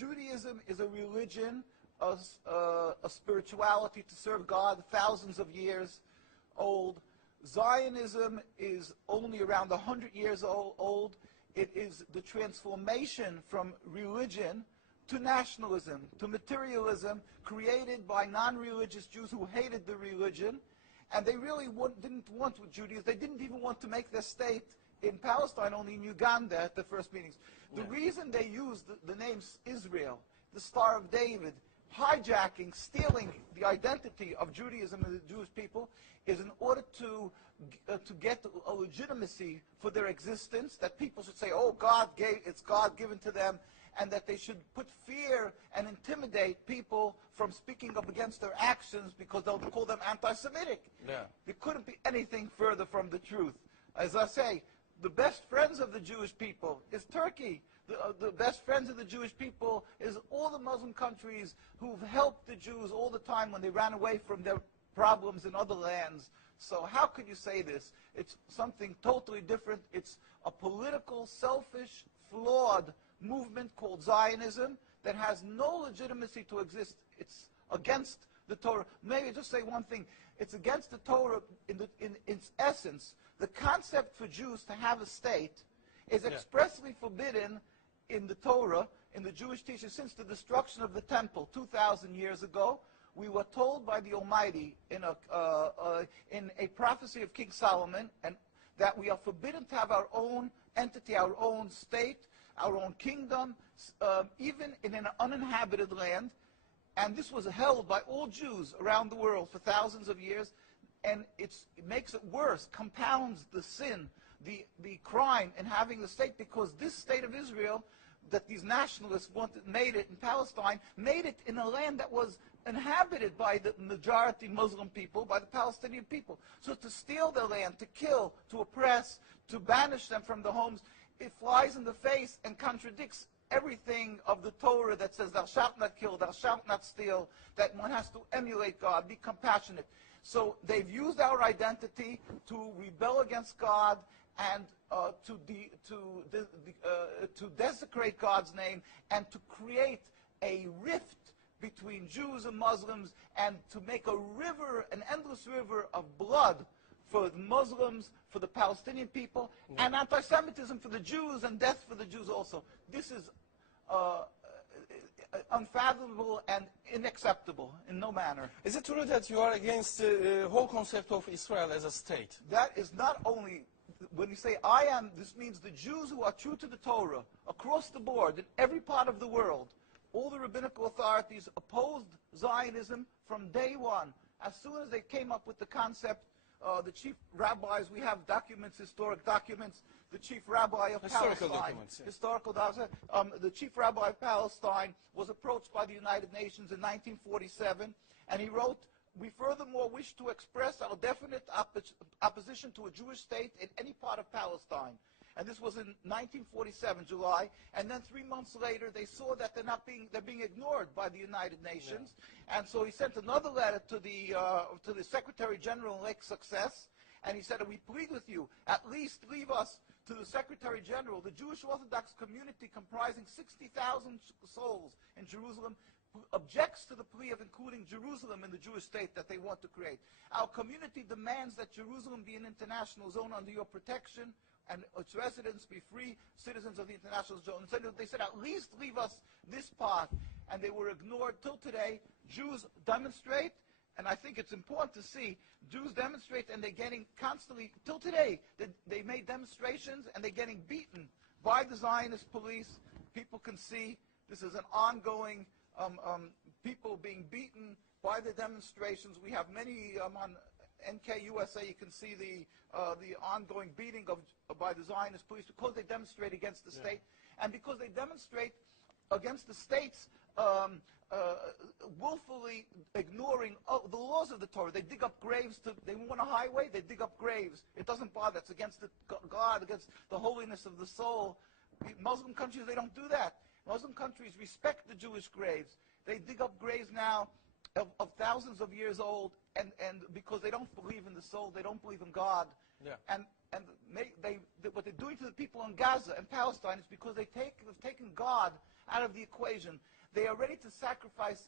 Judaism is a religion, a spirituality to serve God, thousands of years old. Zionism is only around 100 years old. It is the transformation from religion to nationalism, to materialism, created by non-religious Jews who hated the religion, and they really didn't want Judaism. They didn't even want to make their state in Palestine, only in Uganda at the first meetings. The reason they used the name Israel, the Star of David, hijacking, stealing the identity of Judaism and the Jewish people, is in order to get a legitimacy for their existence, that people should say, oh, it's God given to them, and that they should put fear and intimidate people from speaking up against their actions because they'll call them anti-Semitic. Yeah. There couldn't be anything further from the truth. As I say, the best friends of the Jewish people is Turkey. The best friends of the Jewish people is all the Muslim countries who've helped the Jews all the time when they ran away from their problems in other lands. So how could you say this? It's something totally different. It's a political, selfish, flawed movement called Zionism that has no legitimacy to exist. It's against the Torah. Maybe just say one thing. It's against the Torah in its essence. The concept for Jews to have a state is expressly forbidden in the Torah, in the Jewish teaching, since the destruction of the temple 2,000 years ago. We were told by the Almighty in a prophecy of King Solomon, and that we are forbidden to have our own entity, our own state, our own kingdom, even in an uninhabited land. And this was held by all Jews around the world for thousands of years. And it makes it worse, compounds the sin, the crime in having the state, because this state of Israel that these nationalists made it in Palestine, made it in a land that was inhabited by the majority Muslim people, by the Palestinian people. So to steal their land, to kill, to oppress, to banish them from the homes, it flies in the face and contradicts everything of the Torah that says thou shalt not kill, thou shalt not steal, that one has to emulate God, be compassionate. So they've used our identity to rebel against God and to desecrate God's name, and to create a rift between Jews and Muslims, and to make a river, an endless river of blood for the Muslims, for the Palestinian people, and anti-Semitism for the Jews, and death for the Jews also. This is unfathomable and unacceptable in no manner. Is it true that you are against the whole concept of Israel as a state? That is not only, when you say I am, this means the Jews who are true to the Torah, across the board, in every part of the world, all the rabbinical authorities opposed Zionism from day one. As soon as they came up with the concept, the chief rabbis, we have documents, historic documents, the chief rabbi of Palestine, the chief rabbi of Palestine was approached by the United Nations in 1947, and he wrote, "We furthermore wish to express our definite opposition to a Jewish state in any part of Palestine." And this was in 1947, July. And then 3 months later, they saw that they're being ignored by the United Nations. Yeah. And so he sent another letter to the Secretary General in Lake Success, and he said, "We plead with you, at least leave us to the Secretary General. The Jewish Orthodox community, comprising 60,000 souls in Jerusalem, objects to the plea of including Jerusalem in the Jewish state that they want to create. Our community demands that Jerusalem be an international zone under your protection, and its residents be free citizens of the international zone." And so they said, "At least leave us this part." And they were ignored till today. Jews demonstrate, and I think it's important to see, Jews demonstrate, and they're getting constantly, till today, they made demonstrations, and they're getting beaten by the Zionist police. People can see this is an ongoing, people being beaten by the demonstrations. We have many on NKUSA, you can see the ongoing beating by the Zionist police because they demonstrate against the state, and because they demonstrate against the state's willfully ignoring the laws of the Torah. They dig up graves. They want a highway, they dig up graves. It doesn't bother. It's against God, against the holiness of the soul. Muslim countries, they don't do that. Muslim countries respect the Jewish graves. They dig up graves now of thousands of years old, and because they don't believe in the soul, they don't believe in God. Yeah. And what they're doing doing to the people in Gaza and Palestine is because they've taken God out of the equation. They are ready to sacrifice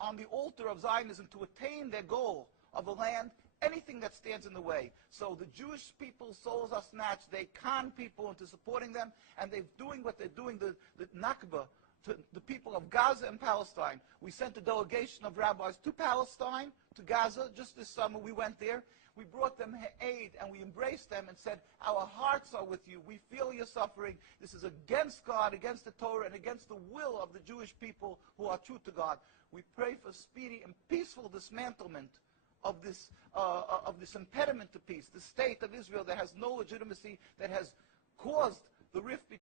on the altar of Zionism to attain their goal of a land, anything that stands in the way. So the Jewish people's souls are snatched. They con people into supporting them, and they're doing what they're doing, the Nakba, to the people of Gaza and Palestine. We sent a delegation of rabbis to Palestine, to Gaza, just this summer. We went there. We brought them aid, and we embraced them and said, our hearts are with you. We feel your suffering. This is against God, against the Torah, and against the will of the Jewish people who are true to God. We pray for speedy and peaceful dismantlement of this impediment to peace, the state of Israel that has no legitimacy, that has caused the rift